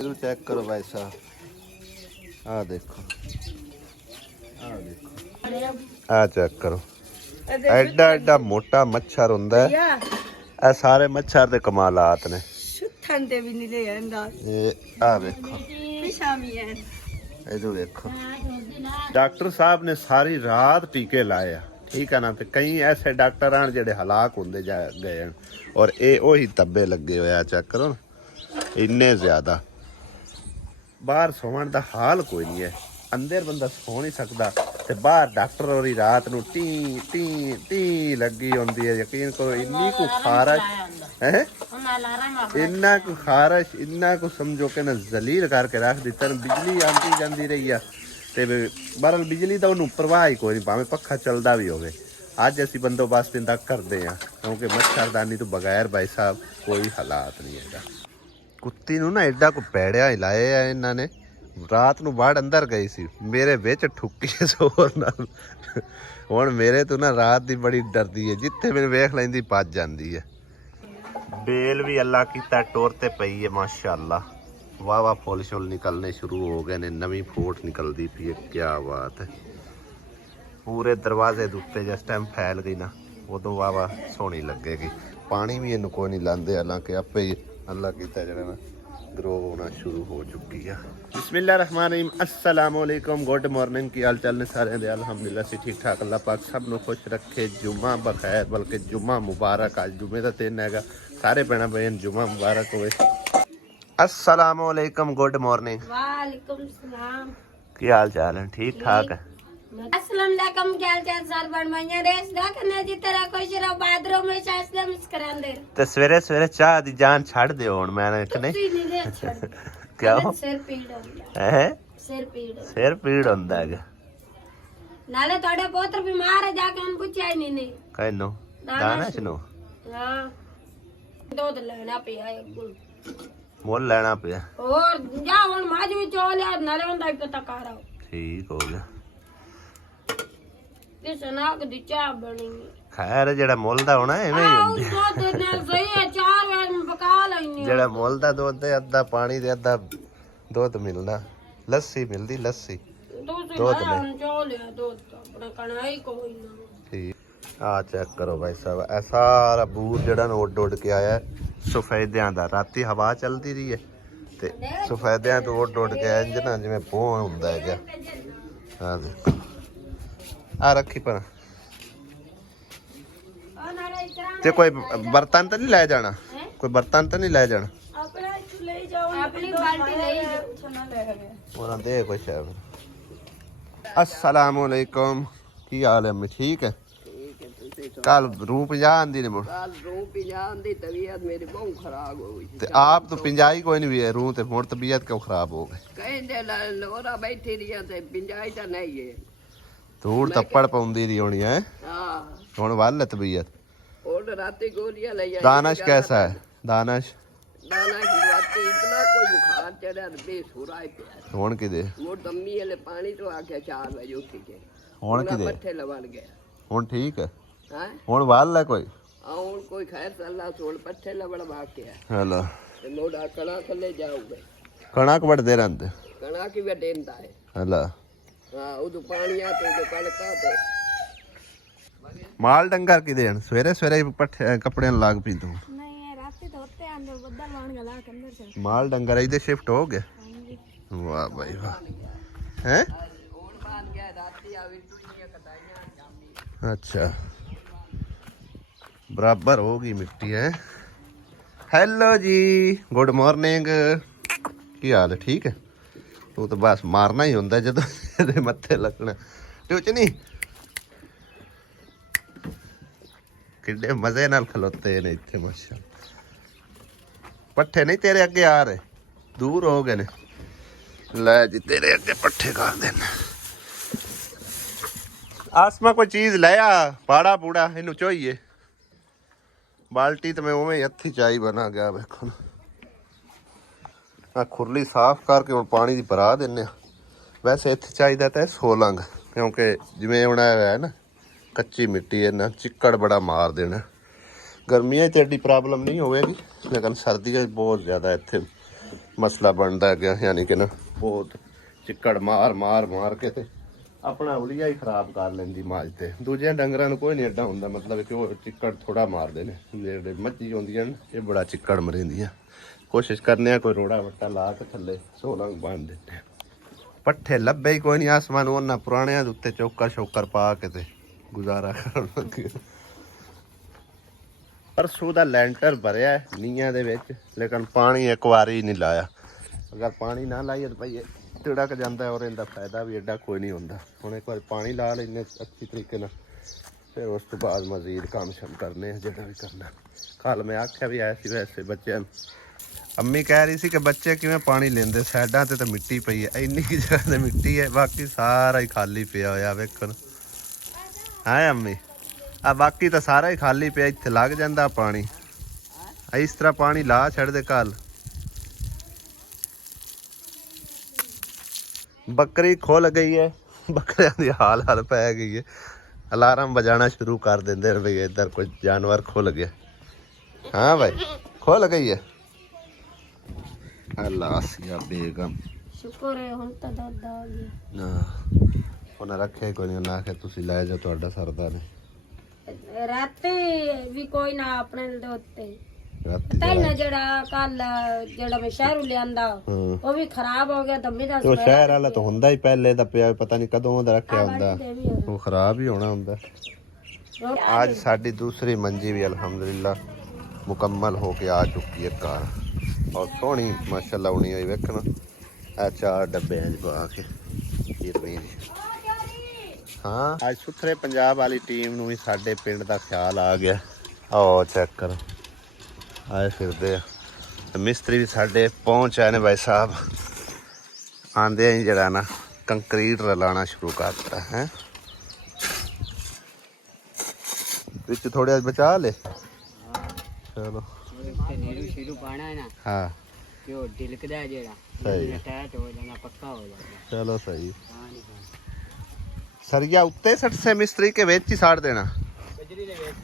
Check करो भाई साहब, आ देखो, आ चेक करो, एडा एडा मोटा मच्छर हुंदा है। ए सारे मच्छर दे कमालात ने। आ देखो, इधर देखो, डॉक्टर साहब ने सारी रात टीके लाए आ, ठीक है ना। तो कई ऐसे डॉक्टर हैं जेडे हलाक होंदे जा गए हैं, और ये वही तब्बे लगे हुए आ। चेक करो ना, इन्ने ज्यादा। बाहर सोवन का हाल कोई नहीं है, अंदर बंदा सो नहीं सकता, ते बाहर डॉक्टर होरी रात नूं टी टी टी लगी होंदी है। यकीन करो, इन्नी को खारश है, इन्ना को खारश, इन्ना को समझो कि ना जलील करके रख दिता। बिजली आती जाती रही है, ते बहरहाल बिजली का उन्होंने परवाह ही कोई नहीं, भावें पक्खा चलता भी होवे। अज असी बंदोबस्त इंदा करते हैं, क्योंकि मच्छरदानी तो बगैर भाई साहब कोई हालात नहीं है। कुत्ती नूं ना एडा को पैड़िया हिलाए आ इन्हां ने। रात नूं बाड़ अंदर गई सी, मेरे विच ठुकी जोर नाल। हुण मेरे तो ना रात दी बड़ी डरदी है, जिथे मैनूं वेख लैंदी भज जांदी है। बेल भी अल्लाह कीता टोर ते पई है माशाअल्लाह। वाह वाह फुल शुल निकलने शुरू हो गए ने, नवीं फोट निकलती पई है। क्या बात है, पूरे दरवाजे दे उत्ते जिस टाइम फैल गई ना, उदों वाह वाह सोहनी लगेगी। पानी भी इनू कोई नहीं लाते, हालांकि आपे ही अल्लाह कीता जरा ना ग्रो होना शुरू हो चुकी है। बिस्मिल्लाहिर्रहमानिर्रहीम, अस्सलाम वालेकुम, गुड मॉर्निंग। की हाल चाल ने सारे दे? अल्हम्दुलिल्लाह से ठीक ठाक। अल्लाह पाक सब नूं खुश रखे। जुम्मा बखैर, बल्कि जुम्मा मुबारक। अज जुम्मे का दिन हैगा, सारे भैन बहन जुम्मा मुबारक होवे। अस्सलाम वालेकुम, गुड मॉर्निंग। वालेकुम सलाम। की हाल चाल है? ठीक ठाक है। अस्सलाम वालेकुम, क्या हाल चाल? सर बन मैया रेस दा कने जी तेरा खुश रहो, बादरों में शास्त्र मुस्कुरांदे। ते सवेरे सवेरे चाह दी जान छड़ दियो हुण। मैंने कने क्या हो? सिर पीड़ होंदा है, सिर पीड़ होंदा है। नाले तोड़े पुत्र बीमार है, जाके उन पूछया ही नहीं ने। कहनो दाना चनो? हां, दूध लेना पिया एक गुल मोल लेना पिया। और जा हुन माज भी चोलिया, नाले उनदा ही पता करा। ठीक हो गया। किस नाक दी चाह बनी। खैर जेड़ा मुल दा होना एवें ही हुंदी है। दूध नाल सही है, 4 बार में पका लेनी। जेड़ा मुल दा दुध है, अद्धा पानी दे अद्धा दुध मिलना। लस्सी मिलदी, लस्सी दूध में चोलिया दूध अपना कणाई कोई ना। ठीक। आ चेक करो भाई साहब, ऐ सारा बूर जेड़ा ना उड उड के आया सफेदियां दा। राती हवा चलती रही है, ते सफेदियां तो उड उड के इंज ना जिवें भौन हुंदा है। आ देखो, आ रखी पर ते कोई बर्तन तो नहीं ले जाना? कोई बर्तन तो नहीं ले जाना? अपनी बाल्टी ले जाओ। और दे कोई शायद। अस्सलाम वालेकुम, की हाल है अम्मी? ठीक है। कल रूह 50 आंदी ने मुड़। कल रूह 50 आंदी, तबीयत मेरी बहुत खराब हो गई। ते आप तो 50 ही कोई नहीं भी है, रूह ते मुड़ तबीयत क्यों खराब हो गई? कहंदे लोरा बैठी रही ते 50 तो नहीं है। धूड़ तप्पड़ पाउंदी रही होनी है। हां, हुण वाल है तबीयत। और राती गोलियां ले आई। दानिश कैसा है? दानिश की राती इतना कोई बुखार चढ़ा, बेसुरा है पिया। हुण किदे? वो दम्मी वाले पानी तो आके 4 बजे उठ के हुण किदे? पट्ठे लवण गया। हुण ठीक है? हैं, हुण वाल है कोई? और कोई खैर अल्लाह सोल पट्ठे लवण बाके है। हेलो, ते मोड़ा कणा थले जाओगे। कणक वढदे रहंदे? कणा की वे देंदा है। हेलो, हां, उदो पानी आ तो कणका ते माल डंगर किदे हन? सवेरे सवेरे पट्ठे कपड़े लाग पी तू। नहीं राती तो होते अंदर बदल वाण गला के अंदर से। माल डंगर इधर शिफ्ट हो गए? वाह भाई वाह। हैं? और मान गया राती आ विंडुनिया कटाइयां जामी। अच्छा, बराबर होगी मिट्टी है। हेलो जी, गुड मॉर्निंग। की हाल है? ठीक है। तू तो बस मारना ही होंदा जदों तेरे मत्थे लगना। टुच नहीं किड्डे मजे नाल खलोते ने इत्थे माशाअल्लाह। पट्ठे नहीं तेरे अगे आ रहे, दूर हो गए ने। ले जी तेरे अगे पट्ठे कर देने। आसमा कोई चीज ले आ, पाड़ा पूड़ा इनू चाहिए। बाल्टी तो मैं उवें हथी चाई बना गया। वेखो ना, खुरली साफ करके हुण पानी दी भरा देने। वैसे इत्थे चाहिदा ते सोलंग, क्योंकि जिवें हुण है ना कच्ची मिट्टी है ना, चिक्कड़ बड़ा मार देना। गर्मियां च एड्डी प्रॉब्लम नहीं होएगी, लेकिन सर्दियां बहुत ज़्यादा इत्थे ਮਸਲਾ ਬਣਦਾ ਗਿਆ, ਯਾਨੀ ਕਿ ਨਾ ਬਹੁਤ ਚਿੱਕੜ ਮਾਰ ਕੇ ਤੇ ਆਪਣਾ ਉਲੀਆ ਹੀ ਖਰਾਬ ਕਰ ਲੈਂਦੀ ਮਾਜ ਤੇ। ਦੂਜਿਆਂ ਡੰਗਰਾਂ ਨੂੰ ਕੋਈ ਨਹੀਂ ਐਡਾ ਹੁੰਦਾ, ਮਤਲਬ ਕਿ ਉਹ ਚਿੱਕੜ ਥੋੜਾ ਮਾਰਦੇ ਨੇ। ਜਿਹੜੇ ਮੱਝੀ ਹੁੰਦੀਆਂ ਨੇ ਇਹ ਬੜਾ ਚਿੱਕੜ ਮਰਿੰਦੀਆਂ। ਕੋਸ਼ਿਸ਼ ਕਰਨੇ ਆ ਕੋਈ ਰੋੜਾ ਵੱਟਾ ਲਾ ਕੇ ਥੱਲੇ ਸੋਲਾਂ ਬੰਨ ਦਿੰਦੇ ਆ। ਪੱਠੇ ਲੱਭੇ ਹੀ ਕੋਈ ਨਹੀਂ ਆਸਮਾਨ, ਉਹਨਾਂ ਪੁਰਾਣਿਆਂ ਦੇ ਉੱਤੇ ਚੌਕਰ ਪਾ ਕੇ ਤੇ ਗੁਜ਼ਾਰਾ ਕਰਨ ਲੱਗੇ। ਪਰਸੋਂ ਦਾ ਲੈਂਟਰ ਭਰਿਆ ਨੀਆਂ ਦੇ ਵਿੱਚ, ਲੇਕਿਨ ਪਾਣੀ ਇੱਕ ਵਾਰੀ ਨਹੀਂ ਲਾਇਆ। ਅਗਰ ਪਾਣੀ ਨਾ ਲਾਈਏ ਤਾਂ ਭਾਈ ਤਿੜਕ ਜਾਂਦਾ ਔਰ ਇਹਦਾ ਫਾਇਦਾ ਵੀ ਐਡਾ ਕੋਈ ਨਹੀਂ ਹੁੰਦਾ। ਹੁਣ ਇੱਕ ਵਾਰ ਪਾਣੀ ਲਾ ਲੈਂਦੇ ਅੱਛੀ ਤਰੀਕੇ ਨਾਲ, ਫਿਰ ਉਸ ਤੋਂ ਬਾਅਦ ਮਜ਼ੀਦ ਕੰਮ ਸ਼ਮ ਕਰਨੇ ਆ ਜਿਹੜਾ ਵੀ ਕਰਨਾ। ਕੱਲ ਮੈਂ ਆਖਿਆ ਵੀ ਆਇਆ ਸੀ ਵੈਸੇ ਬੱਚਿਆਂ, ਅੰਮੀ ਕਹਿ ਰਹੀ ਸੀ ਕਿ ਬੱਚੇ ਕਿਵੇਂ ਪਾਣੀ ਲੈਂਦੇ, ਸਾਈਡਾਂ ਤੇ ਤਾਂ ਮਿੱਟੀ ਪਈ ਹੈ, ਇੰਨੀ ਕੀ ਜਗ੍ਹਾ ਤੇ ਮਿੱਟੀ ਹੈ, ਬਾਕੀ ਸਾਰਾ ਹੀ ਖਾਲੀ ਪਿਆ ਹੋਇਆ ਵੇਖਣ। ਹਾਂ ਅੰਮੀ, ਆ ਬਾਕੀ ਤਾਂ ਸਾਰਾ ਹੀ ਖਾਲੀ ਪਿਆ, ਇੱਥੇ ਲੱਗ ਜਾਂਦਾ ਪਾਣੀ। ਇਸ ਤਰ੍ਹਾਂ ਪਾਣੀ ਲਾ ਛੱਡਦੇ। ਕੱਲ ਬੱਕਰੀ ਖੁੱਲ ਗਈ ਹੈ, ਬੱਕਰਿਆਂ ਦੀ ਹਾਲ ਪੈ ਗਈ ਹੈ। ਅਲਾਰਮ ਵਜਾਣਾ ਸ਼ੁਰੂ ਕਰ ਦਿੰਦੇ ਨੇ ਵੀ ਇੱਧਰ ਕੋਈ ਜਾਨਵਰ ਖੁੱਲ ਗਿਆ। ਹਾਂ ਭਾਈ ਖੁੱਲ ਗਈ ਹੈ। ਅੱਲਾ ਸਿਆ ਬੇਗਮ ਸ਼ੁਕਰ ਹੈ ਹੁਣ ਤਾਂ ਦੁੱਧ ਆ ਗਿਆ। ਨਾ ਉਹਨਾਂ ਰੱਖਿਆ ਕੋਈ ਨਹੀਂ, ਨਾ ਕਿ ਤੁਸੀਂ ਲੈ ਜਾਓ, ਤੁਹਾਡਾ ਸਰਦਾ ਨੇ। ਰਾਤੀ ਵੀ ਕੋਈ ਨਾ ਆਪਣੇ ਦੇ ਉੱਤੇ ਰਾਤੀ ਤਾਂ ਨਾ ਜਿਹੜਾ ਕੱਲ ਜਿਹੜਾ ਮੈਂ ਸ਼ਹਿਰੋਂ ਲਿਆਂਦਾ ਉਹ ਵੀ ਖਰਾਬ ਹੋ ਗਿਆ। ਦੰਮੀ ਦਾ ਉਹ ਸ਼ਹਿਰ ਵਾਲਾ ਤਾਂ ਹੁੰਦਾ ਹੀ ਪਹਿਲੇ ਦਾ ਪਿਆ, ਪਤਾ ਨਹੀਂ ਕਦੋਂ ਦਾ ਰੱਖਿਆ ਹੁੰਦਾ, ਉਹ ਖਰਾਬ ਹੀ ਹੋਣਾ ਹੁੰਦਾ। ਅੱਜ ਸਾਡੀ ਦੂਸਰੀ ਮੰਜੀ ਵੀ ਅਲਹਮਦੁਲਿਲਾ ਮੁਕੰਮਲ ਹੋ ਕੇ ਆ ਚੁੱਕੀ ਹੈ ਘਰ, ਔਰ ਸੋਹਣੀ ਮਾਸ਼ਾਅੱਲਾ ਹੋਣੀ ਹੋਈ। ਵੇਖਣਾ ਇਹ 4 ਡੱਬੇ ਇੰਜ ਪਾ ਕੇ ਹਾਂ। ਅੱਜ ਸੁਥਰੇ ਪੰਜਾਬ ਵਾਲੀ ਟੀਮ ਨੂੰ ਵੀ ਸਾਡੇ ਪਿੰਡ ਦਾ ਖਿਆਲ ਆ ਗਿਆ। ਆਓ ਚੈੱਕ ਕਰੋ, ਆਏ ਫਿਰਦੇ ਆ। ਮਿਸਤਰੀ ਵੀ ਸਾਡੇ ਪਹੁੰਚ ਆਏ ਨੇ ਭਾਈ ਸਾਹਿਬ। ਆਂਦੇ ਆ ਜਿਹੜਾ ਨਾ ਕੰਕਰੀਟ ਰਲਾਣਾ ਸ਼ੁਰੂ ਕਰ ਦਿੱਤਾ ਹੈ। ਵਿੱਚ ਥੋੜੇ ਅੱਜ ਬਚਾ ਲੈ। ਚਲੋ ਨੀਰੂ ਸ਼ੀਰੂ ਪਾਣਾ ਹੈ ਨਾ, ਹਾਂ ਕਿ ਉਹ ਡਿਲਕਦਾ ਜਿਹੜਾ ਸਹੀ ਟੈਟ ਹੋ ਜਾਣਾ, ਪੱਕਾ ਹੋ ਜਾਣਾ। ਚਲੋ ਸਹੀ। सरिया उत्ते सट से मिस्त्री के वेच ही साड़ देना। बजरी ने वेच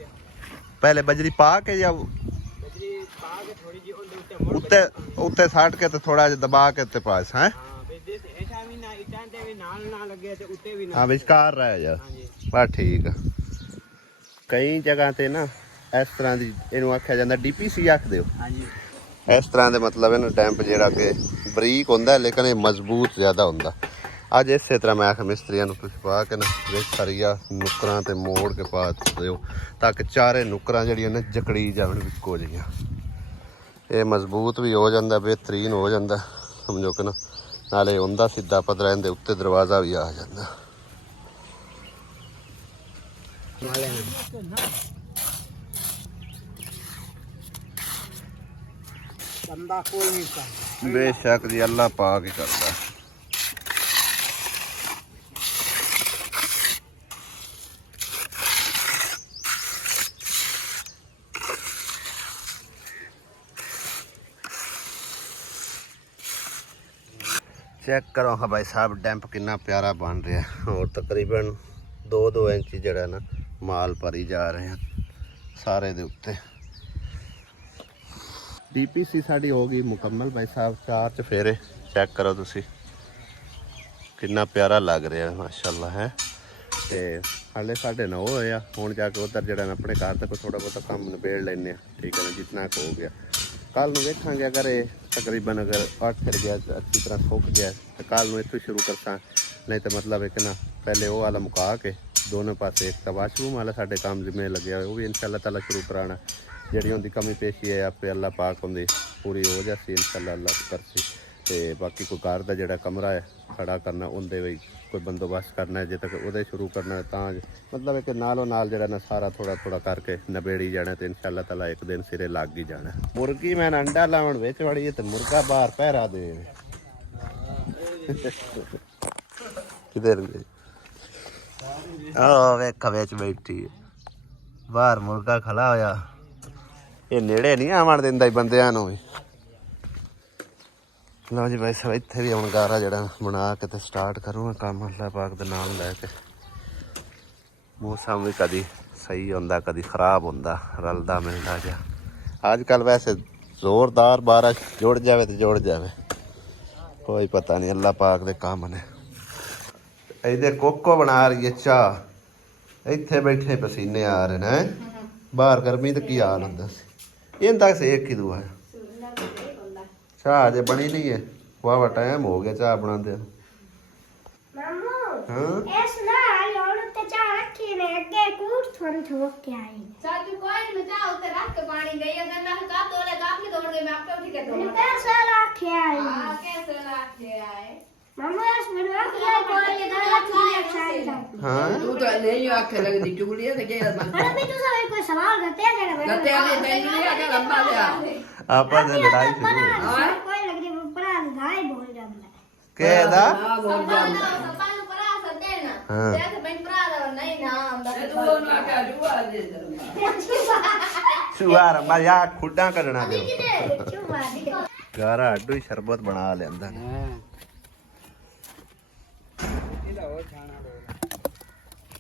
पहले बजरी पा के या बजरी पा के थोड़ी जी उन उत्ते उत्ते साड़ के तो थोड़ा जिहा दबा के ते पास हैं। हां बे ऐसा भी ना इटां ते भी नाल ना लगे ते उत्ते भी ना। हां विचकार रहा यार। हां जी बस ठीक है। कई जगह ते ना इस तरह दी इहनू आख्या जांदा डीपीसी आख दिओ। हां जी इस तरह दे मतलब इहनू डैंप जिहड़ा कि बरीक हुंदा लेकिन ये मजबूत ज़्यादा हुंदा। ਅੱਜ ਇਸੇ ਤਰ੍ਹਾਂ ਮੈਂ ਆਖਿਆ ਮਿਸਤਰੀਆਂ ਨੂੰ ਤੁਸੀਂ ਪਾ ਕੇ ਨਾ ਵਿੱਚ ਸਰੀਆ ਨੁੱਕਰਾਂ ਤੇ ਮੋੜ ਕੇ ਪਾ ਦਿਓ ਤਾਂ ਕਿ ਚਾਰੇ ਨੁੱਕਰਾਂ ਜਿਹੜੀਆਂ ਨੇ ਜਕੜੀ ਜਾਣ ਇੱਕੋ ਜਿਹੀਆਂ। ਇਹ ਮਜ਼ਬੂਤ ਵੀ ਹੋ ਜਾਂਦਾ, ਬਿਹਤਰੀਨ ਹੋ ਜਾਂਦਾ ਸਮਝੋ ਕਿ ਨਾ। ਨਾਲੇ ਹੁੰਦਾ ਸਿੱਧਾ ਪੱਧਰਾ, ਇਹਦੇ ਉੱਤੇ ਦਰਵਾਜ਼ਾ ਵੀ ਆ ਜਾਂਦਾ। ਬੰਦਾ ਕੋਈ ਨਹੀਂ ਕਰਦਾ, ਬੇਸ਼ੱਕ ਜੀ ਅੱਲਾ ਪਾ ਕੇ ਕਰਦਾ। चेक करो हाँ भाई साहब डैंप कितना प्यारा बन रहा है और तकरीबन 2-2 इंच जड़ा ना माल भरी जा रहे हैं सारे दे उत्ते। डीपीसी साड़ी हो गई मुकम्मल भाई साहब। 4 चफेरे चेक करो तुसी कितना प्यारा लग रहा है माशाल्लाह है। ते हाले 9:30 होया, हुण जाके उधर जड़ा अपने घर तक थोड़ा बहुत काम निबेड़ लेने, ठीक है ना, जितना हो गया। कल ਨੂੰ ਵੇਖਾਂਗੇ अगर तकरीबन अगर 8 फिर गया अच्छी तरह सुक गया तो कल ਨੂੰ ਇੱਥੋਂ शुरू करता। नहीं तो मतलब है कि ना पहले वो वाला मुका के दोनों पास एक तो वाशरूम वाला साढ़े काम जिम्मे लगे हुए, वो भी इंशाल्लाह ताला शुरू कराना। जी उनकी कमी पेशी है आपे अल्लाह पाक होंगी पूरी हो जासी इंशाल्लाह अल्लाह करसी। तो बाकी कोई घर का जोड़ा कमरा है खड़ा करना उनके भी कोई बंदोबस्त करना है, जे तक वो शुरू करना है तो मतलब कि नालों नाल जो ना सारा थोड़ा थोड़ा करके नबेड़ी जाना तो इंशाल्लाह ताला एक दिन सिरे लग ही जाना। मुर्गी मैं अंडा लाउन बेच वड़ी है तो मुर्गा बाहर पहरा दे किधर गई वेख बेच बैठी है बाहर मुर्गा खड़ा होया। ये नेड़े नहीं आवन दिंदा बंदियां नूं भी। लो जी भाई साहब इत्थे भी हुण गारा जड़ा बना के ते स्टार्ट करूँगा काम अल्लाह पाक दे नाम लैके। मौसम भी कदी सही होंदा कदी खराब होंदा, रलदा मिलदा जा। अजकल वैसे जोरदार बारिश जुड़ जावे तो जुड़ जावे। कोई पता नहीं, अल्लाह पाक दे काम ने। इधर कोको बना रही है चाह, इत्थे बैठे पसीने आ रहे हैं। बाहर गर्मी तो की हाल होंदा सी। इन तक सेक की दुआ है। चाह अजे बनी नहीं है, वाह टाइम हो गया चाह बनाते। हाँ साथी कोई न चाह उते रख के पानी गई अगर मैं का तोले काफी तोड़ गई मैं आपे उठी के तोड़ कैसे रखे आए हां कैसे रखे आए मम्मा इस में रख लिया कोई इधर रख लिया चाहिए। हाँ तू तो नहीं आके लग दी चुगली है के यार अरे भी तू सब कोई सवाल करते हैं क्या गते आने नहीं लिया के लंबा लिया आपस में लड़ाई शुरू हो हां कोई लग रही परा गाय बोल रहा है केदा। हां बोल जा सपान परा सदे ना हाँ। जैसे मैं परा नहीं ना तू ना क्या जुआ दे शुआर मैं या खुड्डा करना दे चुमा दे गारा अड्डू ही शरबत बना लेंदा।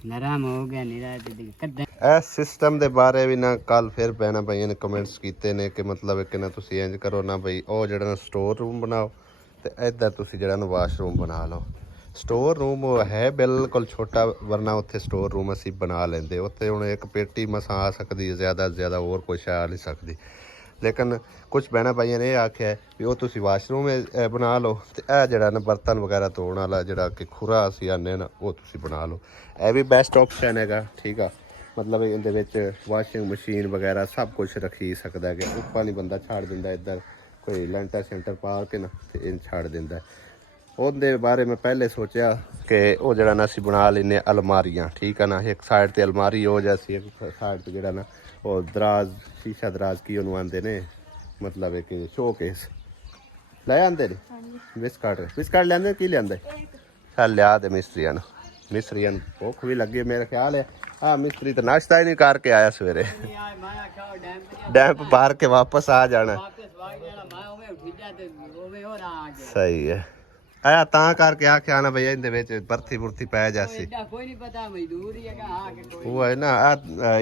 नरम हो गया निरा कद ਇਸ ਸਿਸਟਮ ਦੇ ਬਾਰੇ ਵੀ ਨਾ ਕੱਲ ਫਿਰ ਪੈਣਾ ਪਈਆਂ ਨੇ ਕਮੈਂਟਸ ਕੀਤੇ ਨੇ ਕਿ ਮਤਲਬ ਕਿ ਨਾ ਤੁਸੀਂ ਇੰਜ ਕਰੋ ਨਾ ਬਈ ਉਹ ਜਿਹੜਾ ਨਾ ਸਟੋਰ ਰੂਮ ਬਣਾਓ ਤੇ ਇੱਧਰ ਤੁਸੀਂ ਜਿਹੜਾ ਨਾ ਵਾਸ਼ਰੂਮ ਬਣਾ ਲਓ। ਸਟੋਰ ਰੂਮ ਹੈ ਬਿਲਕੁਲ ਛੋਟਾ, ਵਰਨਾ ਉੱਥੇ ਸਟੋਰ ਰੂਮ ਅਸੀਂ ਬਣਾ ਲੈਂਦੇ। ਉੱਥੇ ਹੁਣ ਇੱਕ ਪੇਟੀ ਮਸਾਂ ਆ ਸਕਦੀ ਹੈ, ਜ਼ਿਆਦਾ ਤੋਂ ਜ਼ਿਆਦਾ ਹੋਰ ਕੁਛ ਆ ਨਹੀਂ ਸਕਦੀ। ਲੇਕਿਨ ਕੁਛ ਬਹਿਣਾ ਪਾਈਆਂ ਨੇ ਇਹ ਆਖਿਆ ਵੀ ਉਹ ਤੁਸੀਂ ਵਾਸ਼ਰੂਮ ਬਣਾ ਲਓ ਤੇ ਇਹ ਜਿਹੜਾ ਨਾ ਬਰਤਨ ਵਗੈਰਾ ਧੋਣ ਵਾਲਾ ਜਿਹੜਾ ਕਿ ਖੁਰਾ ਅਸੀਂ ਆਨੇ ਨਾ ਉਹ ਤੁਸੀਂ ਬਣਾ ਲਓ। ਇਹ ਵੀ ਬੈਸਟ ਆਪਸ਼ਨ ਹੈਗਾ, ਠੀਕ ਆ। ਮਤਲਬ ਇਹਦੇ ਵਿੱਚ ਵਾਸ਼ਿੰਗ ਮਸ਼ੀਨ ਵਗੈਰਾ ਸਭ ਕੁਝ ਰੱਖੀ ਸਕਦਾ ਹੈ। ਉੱਪਰ ਨਹੀਂ ਬੰਦਾ ਛੱਡ ਦਿੰਦਾ, ਇੱਧਰ ਕੋਈ ਲੈਂਟਰ ਸੈਂਟਰ ਪਾ ਕੇ ਨਾ ਤੇ ਇਹ ਛੱਡ ਦਿੰਦਾ। ਉਹਦੇ ਬਾਰੇ ਮੈਂ ਪਹਿਲੇ ਸੋਚਿਆ ਕਿ ਉਹ ਜਿਹੜਾ ਨਾ ਅਸੀਂ ਬਣਾ ਲੈਂਦੇ ਅਲਮਾਰੀਆਂ, ਠੀਕ ਆ ਨਾ। ਇੱਕ ਸਾਈਡ ਤੇ ਅਲਮਾਰੀ ਹੋ ਜਾਸੀ, ਇੱਕ ਸਾਈਡ ਤੇ ਜਿਹੜਾ ਨਾ ਉਹ ਦਰਾਜ਼, ਸ਼ੀਸ਼ਾ ਦਰਾਜ਼ ਕੀ ਉਹਨੂੰ ਆਂਦੇ ਨੇ, ਮਤਲਬ ਹੈ ਕਿ ਸ਼ੋਕੇਸ ਲੈ ਆਂਦੇ ਨੇ। ਬਿਸਕਟ ਲਿਆਂਦੇ ਕੀ ਲਿਆਂਦੇ? ਚੱਲ ਲਿਆ ਦੇ ਮਿਸਤਰੀਆਂ ਨੂੰ ਭੁੱਖ ਵੀ ਲੱਗੀ ਮੇਰੇ ਖਿਆਲ ਹੈ। हाँ मिस्त्री तो नाश्ता ही नहीं करके आया सवेरे, डैम्प पार के वापस आ जाना। सही है आया ता करके आख्या ना भैया इनदे विच बरथी बुरथी पै जासी कोई नहीं पता मजदूर ही है वो है ना।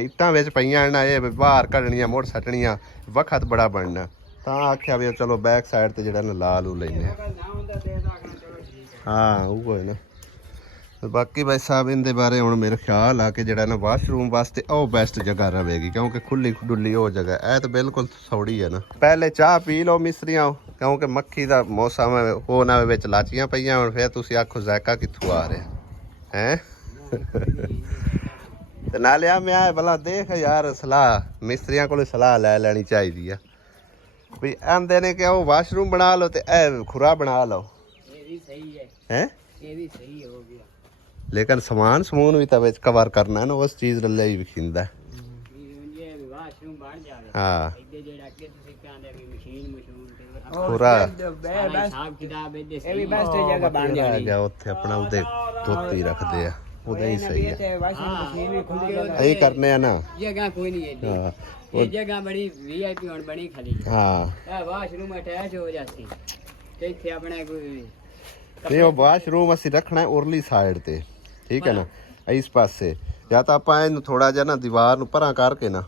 इट्टां विच पईयां ना ये बाहर कढणियां मुड़ सटणियां वक्त बड़ा बनना, ता आख्या भी चलो बैक साइड ते जेड़ा ना ला लू लैने। हाँ वो है ना। बाकी भाई साहब इनके बारे हुण मेरा ख्याल आ कि जिहड़ा ना वाशरूम वास्ते ਉਹ बेस्ट जगह रहेगी, क्योंकि खुली डुली हो जगह है तो बिल्कुल सौड़ी है ना। पहले चाह पी लो मिस्त्रियां, क्योंकि मक्खी का मौसम है, हो ना विच लाचियां पईयां हुण फिर तुसीं आखो जायका कित्थों आ रहा हैं। ते नाले आ मैं भला देख यार सलाह मिस्त्रियां कोल सलाह लै लैनी चाहिदी है भी आंदे ने कि ਉਹ वाशरूम बना लो ते ए खुरा बना लो। ये भी सही है हैं ये भी सही हो गया, लेकिन समान समून भी तब कवर करना है ना, उस चीज रले ही विखिंदा है। ये वाशरूम बन जावे हाँ इदे जेड़ा के तुसी कहंदे भी मशीन ते पूरा हिसाब किताब इदे ਇਹ ਵੀ ਬੈਸਟ ਜਗ੍ਹਾ ਬਣ ਜਾਣੀ ਗਿਆ ਉੱਥੇ ਆਪਣਾ ਉਹਦੇ ਧੋਤੀ ਰੱਖਦੇ ਆ, ਉਹਦਾ ਹੀ ਸਹੀ ਹੈ। ਤੇ ਵਾਸ਼ਿੰਗ ਮਸ਼ੀਨ ਵੀ ਖੁੱਲੀ ਇਹੀ ਕਰਨੇ ਆ ਨਾ। जगह कोई नहीं है ਹਾਂ ये जगह बड़ी वीआईपी और बड़ी खाली ਹਾਂ है। वाशरूम अटैच हो जाती ते इथे अपने कोई ਇਹ ਉਹ ਵਾਸ਼ਰੂਮ ਅਸੀਂ ਰੱਖਣਾ ਹੈ ਉਰਲੀ ਸਾਈਡ ਤੇ, ਠੀਕ ਹੈ ਨਾ। ਇਸ ਪਾਸੇ ਜਾਂ ਤਾਂ ਆਪਾਂ ਇਹਨੂੰ ਥੋੜਾ ਜਿਹਾ ਨਾ ਦੀਵਾਰ ਨੂੰ ਪਰਾਂ ਕਰਕੇ ਨਾ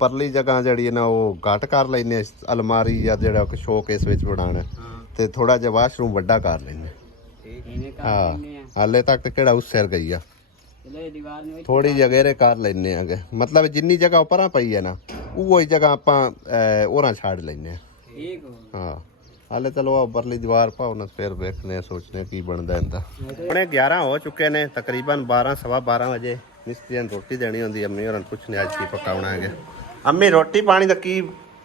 ਪਰਲੀ ਜਗ੍ਹਾ ਜਿਹੜੀ ਹੈ ਨਾ ਉਹ ਘੱਟ ਕਰ ਲੈਨੇ, ਅਲਮਾਰੀ ਜਾਂ ਜਿਹੜਾ ਸ਼ੋਕੇਸ ਵਿੱਚ ਬਣਾਉਣਾ ਤੇ ਥੋੜਾ ਜਿਹਾ ਵਾਸ਼ਰੂਮ ਵੱਡਾ ਕਰ ਲੈਨੇ। इन्हें कर ਹਾਂ लेने हैं ਹਾਲੇ ਤੱਕ ਤੇ ਕਿਹੜਾ ਉਸ ਸਿਰ ਗਈ ਆ, चले दीवार में ਥੋੜੀ ਜਗ੍ਹਾ ਕਰ ਲੈਨੇ ਆਗੇ। ਮਤਲਬ ਜਿੰਨੀ ਜਗ੍ਹਾ ਪਰਾਂ ਪਈ ਹੈ ਨਾ ਉਹ ਹੀ ਜਗ੍ਹਾ ਆਪਾਂ ਹੋਰਾਂ ਛੱਡ ਲੈਨੇ ਆ। ठीक हो ਹਾਂ ਹਾਲੇ ਚਲੋ ਆ ਉੱਪਰਲੀ ਦੀਵਾਰ ਪਾਉ ਨਾ, ਫਿਰ ਵੇਖਨੇ ਆ ਸੋਚਨੇ ਕੀ ਬਣਦਾ ਇਹਦਾ। ਹੁਣੇ 11 ਹੋ ਚੁੱਕੇ ਨੇ, ਤਕਰੀਬਨ 12 ਸਵਾ 12 ਵਜੇ ਮਿਸਤਰੀਆਂ ਨੂੰ ਰੋਟੀ ਦੇਣੀ ਹੁੰਦੀ। ਅੰਮੀ ਹੋਰਾਂ ਨੂੰ ਪੁੱਛਨੇ ਅੱਜ ਕੀ ਪਕਾਉਣਾ ਹੈਗਾ। ਅੰਮੀ ਰੋਟੀ ਪਾਣੀ ਦਾ ਕੀ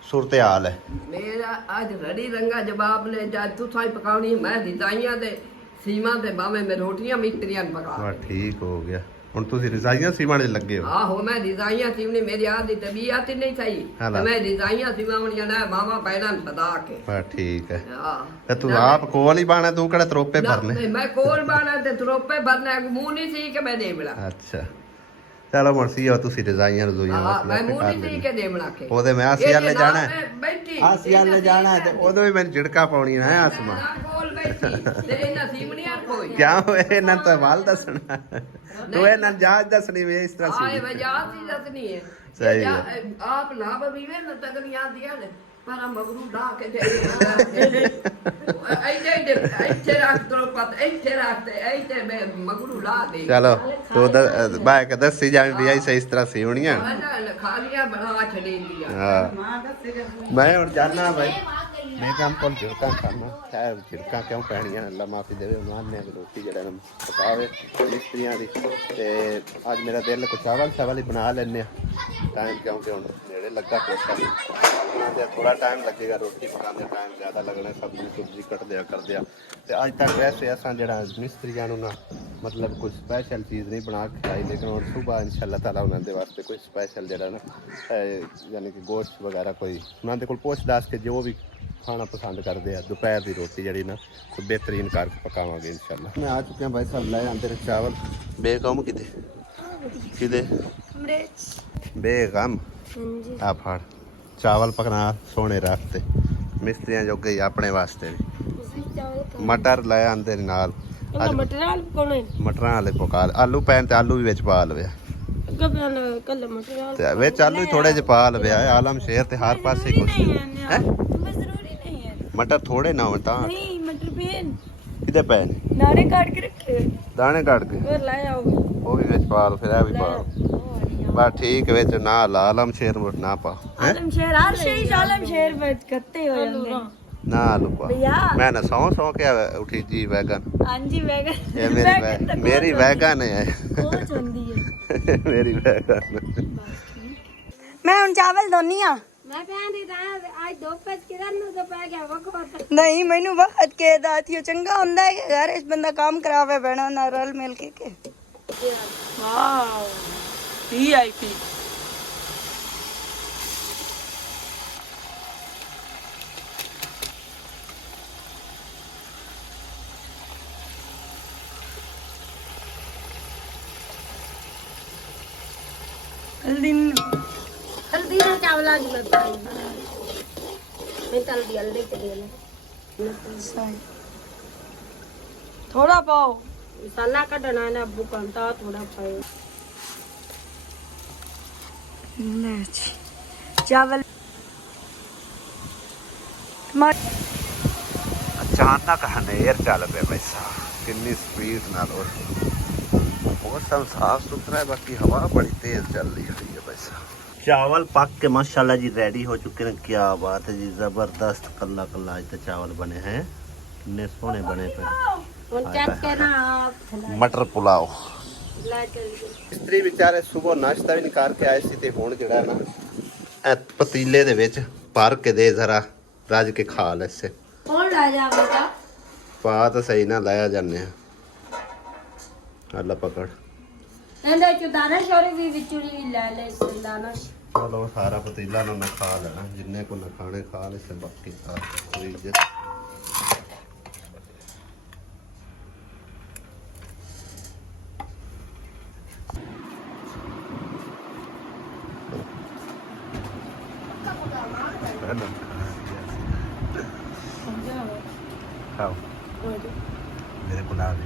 ਸੂਰਤ ਹਾਲ ਹੈ? ਮੇਰਾ ਅੱਜ ਰੜੀ ਰੰਗਾ ਜਵਾਬ ਨੇ ਜਦ ਤੂੰ ਸਾਈ ਪਕਾਉਣੀ ਮੈਂ ਦਿਦਾਈਆਂ ਤੇ ਸੀਮਾ ਤੇ ਬਾਵੇਂ ਮੈਂ ਰੋਟੀਆਂ ਮਿਸਤਰੀਆਂ ਨੂੰ ਪਕਾ। ਵਾਹ ਠੀਕ ਹੋ ਗਿਆ। ਹੁਣ ਤੁਸੀਂ ਰਜ਼ਾਈਆਂ ਸੀਵਣ 'ਚ ਲੱਗੇ ਹੋ? ਆਹੋ ਮੈਂ ਦਿਦਾਈਆਂ ਸੀਵਣੀ, ਮੇਰੀ ਆਹ ਦੀ ਤਬੀਅਤ ਹੀ ਨਹੀਂ ਸਹੀ ਤੇ ਮੈਂ ਦਿਦਾਈਆਂ ਸੀਵਾਉਣੀਆਂ ਨਾ ਮਾਵਾ ਪੈਣਾ ਸਦਾ ਕੇ। ਵਾਹ ਠੀਕ ਹੈ। ਹਾਂ ਤੇ ਤੂੰ ਆਪ ਕੋਲ ਹੀ ਬਾਣਾ, ਤੂੰ ਕਿਹੜਾ ਤਰੋਪੇ ਭਰਨੇ? ਨਹੀਂ, ਮੈਂ ਕੋਲ ਬਾਣਾ ਤੇ ਤਰੋਪੇ ਭਰਨੇ, ਮੂੰਹ ਨਹੀਂ ਸੀ ਕਿ ਮੈਂ ਦੇ ਬਣਾ। ਅੱਛਾ ਚਲੋ ਮਰਸੀ ਆ, ਤੁਸੀਂ ਰਜ਼ਾਈਆਂ ਰਜ਼ੋਈਆਂ ਹਾਂ ਮੈਂ ਮੂੰਹ ਨਹੀਂ ਸੀ ਕਿ ਦੇ ਬਣਾ ਕੇ। ਉਹਦੇ ਮੈਂ ਆਸੀਆ ਲੈ ਜਾਣਾ ਹੈ, ਬੈਠੀ ਆਸੀਆ ਲੈ ਜਾਣਾ ਤੇ ਉਦੋਂ ਵੀ ਮੈਨੂੰ ਝਿੜਕਾ ਪਾਉਣੀ ਨਾ ਆਸਮਾ। ਕੋਲ ਬੈਠੀ ਤੇ ਇਹਨਾਂ ਸੀਵਣੀਆਂ ਕੋਈ ਕਿਉਂ ਇਹਨਾਂ ਤੋਂ ਵਾਲ ਦੱਸਣਾ, ਤੂੰ ਇਹਨਾਂ ਜਾਜ ਦੱਸਣੀ ਵੇ ਇਸ ਤਰ੍ਹਾਂ ਆਏ ਸੀ। ਵਜਾ ਸੀ ਦੱਸਣੀ ਹੈ ਸਹੀ ਆਪ ਨਾ ਬਵੀਵੇ ਨਾ ਤਗਲੀਆਂ ਦੀਆਂ ਨੇ ਪਰ ਮਗਰੂ ਲਾ ਕੇ ਦੇ ਇੱਥੇ ਰੱਖ ਦੋ ਪਤ ਇੱਥੇ ਰੱਖ ਤੇ ਇੱਥੇ ਮੈਂ ਮਗਰੂ ਲਾ ਦੇ ਚਲੋ ਤੂੰ ਬਾਇ ਕੇ ਦੱਸੀ ਜਾਵੇਂ ਵੀ ਐਸੇ ਇਸ ਤਰ੍ਹਾਂ ਸੀ ਹੋਣੀਆਂ ਖਾ ਲਿਆ ਬਣਾ ਛੱਡੀ ਦੀਆਂ ਹਾਂ ਮੈਂ ਹੁਣ ਜਾਣਾ ਭਾਈ ਮੈਂ ਕੰਮ ਕੋਲ ਝਿੜਕਾਂ ਕਰਨਾ ਹੈ ਝਿੜਕਾਂ ਕਿਉਂ ਪੈਣੀਆਂ ਅੱਲਾ ਮਾਫੀ ਦੇਵੇ ਉਹਨਾਂ ਨੇ ਰੋਟੀ ਜਿਹੜਾ ਪਕਾਵੇ ਮਿਸਤਰੀਆਂ ਦੀ ਤੇ ਅੱਜ ਮੇਰਾ ਦਿਲ ਕੋ ਚਾਵਲ ਹੀ ਬਣਾ ਲੈਣੇ ਆ ਟਾਈਮ ਕਿਉਂਕਿ ਹੁਣ ਨੇੜੇ ਲੱਗਾ ਪੋਸਾ ਤੇ ਥੋੜਾ ਟਾਈਮ ਲੱਗੇਗਾ ਰੋਟੀ ਪਕਾਉਂਦੇ ਟਾਈਮ ਜ਼ਿਆਦਾ ਲੱਗਣਾ ਸਬਜ਼ੀ ਕੱਟਦੇ ਆ ਕਰਦੇ ਆ ਤੇ ਅੱਜ ਤੱਕ ਵੈਸੇ ਅਸਾਂ ਜਿਹੜਾ ਮਿਸਤਰੀਆਂ ਨੂੰ ਨਾ ਮਤਲਬ ਕੋਈ ਸਪੈਸ਼ਲ ਚੀਜ਼ ਨਹੀਂ ਬਣਾ ਕੇ ਖਾਈ ਲੇਕਿਨ ਹੁਣ ਸੁਬਾਹ ਇਨਸ਼ਾਅੱਲਾ ਤਾਲਾ ਉਹਨਾਂ ਦੇ ਵਾਸਤੇ ਕੋਈ ਸਪੈਸ਼ਲ ਜਿਹੜਾ ਨਾ ਯਾਨੀ ਕਿ ਗੋਸ਼ਤ ਵਗੈਰਾ ਕੋਈ ਉਹਨਾਂ ਦੇ ਕੋਲ ਪੁੱਛ ਦੱਸ ਕੇ ਜੋ ਵੀ ਖਾਣਾ ਪਸੰਦ ਕਰਦੇ ਆ ਦੁਪਹਿਰ ਦੀ ਰੋਟੀ ਜਿਹੜੀ ਨਾ ਉਹ ਬਿਹਤਰੀਨ ਕਰਕੇ ਪਕਾਵਾਂਗੇ ਇਨਸ਼ਾਅੱਲਾ ਮੈਂ ਆ ਚੁੱਕਿਆ ਭਾਈ ਸਾਹਿਬ ਲੈ ਆਂਦੇ ਨੇ ਚਾਵਲ ਬੇਗਮ ਕਿਤੇ ਬੇਗਮ ਆ ਫੜ ਚਾਵਲ ਪਕਣਾ ਸੋਹਣੇ ਰੱਖਤੇ ਮਿਸਤਰੀਆਂ ਜੋ ਗਈ ਆਪਣੇ ਵਾਸਤੇ ਵੀ ਮਟਰ ਲੈ ਆਂਦੇ ਨੇ ਨਾਲ ਮਟਰਾਂ ਵਾਲੇ ਪਕਾ ਆਲੂ ਪੈਣ ਤੇ ਆਲੂ ਵੀ ਵਿੱਚ ਪਾ ਲਵੇ ਤੇ ਵਿੱਚ ਆਲੂ ਵੀ ਥੋੜੇ ਜਿਹੇ ਪਾ ਲਵੇ ਆਲਮ ਸ਼ੇਰ ਤੇ ਹਰ ਪਾਸੇ ਕੁਛ ਹੈ ਮਟਰ ਥੋੜੇ ਨਾ ਹੋਣ ਤਾਂ ਨਹੀਂ ਮਟਰ ਪੇਨ ਕਿਤੇ ਪੈ ਨੇ ਦਾਣੇ ਕੱਢ ਕੇ ਰੱਖੇ ਦਾਣੇ ਕੱਢ ਕੇ ਹੋਰ ਲੈ ਆਓ ਉਹ ਵੀ ਵਿੱਚ ਪਾ ਲਓ ਫਿਰ ਇਹ ਵੀ ਪਾ ਲਓ ਬਸ ਠੀਕ ਵਿੱਚ ਨਾ ਆਲਮ ਸ਼ੇਰ ਮੁੱਟ ਨਾ ਪਾ ਆਲਮ ਸ਼ੇਰ ਵਿੱਚ ਕੱਤੇ ਹੋ ਜਾਂਦੇ ਨਾ ਆਲੂ ਪਾ ਮੈਂ ਨਾ ਸੌ ਕੇ ਉਠੀ ਜੀ ਵੈਗਨ ਹਾਂਜੀ ਵੈਗਨ ਇਹ ਮੇਰੀ ਵੈਗਨ ਹੈ ਉਹ ਚੰਦੀ ਹੈ ਮੇਰੀ ਵੈਗਨ ਮੈਂ ਹੁਣ ਚਾਵਲ ਦੋਨੀ ਆ ਮੈਂ ਕਹਿੰਦੀ ਤਾਂ ਅੱਜ ਦੋ ਪੱਜ ਕਿਰਨ ਨੂੰ ਤਾਂ ਪੈ ਗਿਆ ਵਕਤ ਨਹੀਂ ਮੈਨੂੰ ਵਕਤ ਕੇ ਦਾਤੀਓ ਚੰਗਾ ਹੁੰਦਾ ਹੈ ਕਿ ਘਰ ਇਸ ਬੰਦਾ ਕੰਮ ਕਰਾਵੇ ਬੈਣਾ ਨਾ ਰਲ ਮਿਲ ਕੇ ਵਾਓ VIP हल्दी ना चावल आज मैं पाई मैं तल दी हल्दी के लिए थोड़ा पाओ मसाला कटना है ना अब्बू कहता थोड़ा पाओ चावल अचानक हनेर चल पे पैसा कितनी स्पीड ना मौसम साफ सुथरा है बाकी हवा बड़ी तेज चल रही है पैसा चावल पक के माशाल्लाह जी रेडी हो चुके हैं क्या बात है जी जबरदस्त कल्ला कल्ला आज चावल बने हैं कितने सोने बने पे मटर पुलाव ਮਿਸਤਰੀ ਵਿਚਾਰੇ ਸਵੇਰ ਨਾਸ਼ਤਾ ਵੀ ਨਹੀਂ ਕਰਕੇ ਆਏ ਸੀ ਤੇ ਹੁਣ ਜਿਹੜਾ ਨਾ ਇਹ ਪਤੀਲੇ ਦੇ ਵਿੱਚ ਭਰ ਕੇ ਦੇ ਜ਼ਰਾ ਰੱਜ ਕੇ ਖਾ ਲੈ ਇਸੇ कौन ला जाएगा ਪਾ ਤਾਂ ਸਹੀ ਨਾ ਲਾਇਆ ਜਾਂਦੇ ਆ ਅੱਲਾ ਪਕੜ ਇਹਦੇ ਚ ਦਾਣਾ ਸ਼ੋਰੀ ਵੀ ਵਿਚੂਲੀ ਲੈ ਲੈ ਇਸ ਦਾਣਾ ਚਲੋ ਸਾਰਾ ਪਤੀਲਾ ਨਾ ਖਾ ਲੈਣਾ ਜਿੰਨੇ ਕੋ ਨਾ ਖਾਣੇ ਖਾ ਲੈ ਸੇ ਬਾਕੀ ਖਾ ਕੋਈ ਇੱਜ਼ਤ खाओ मेरे को ला दे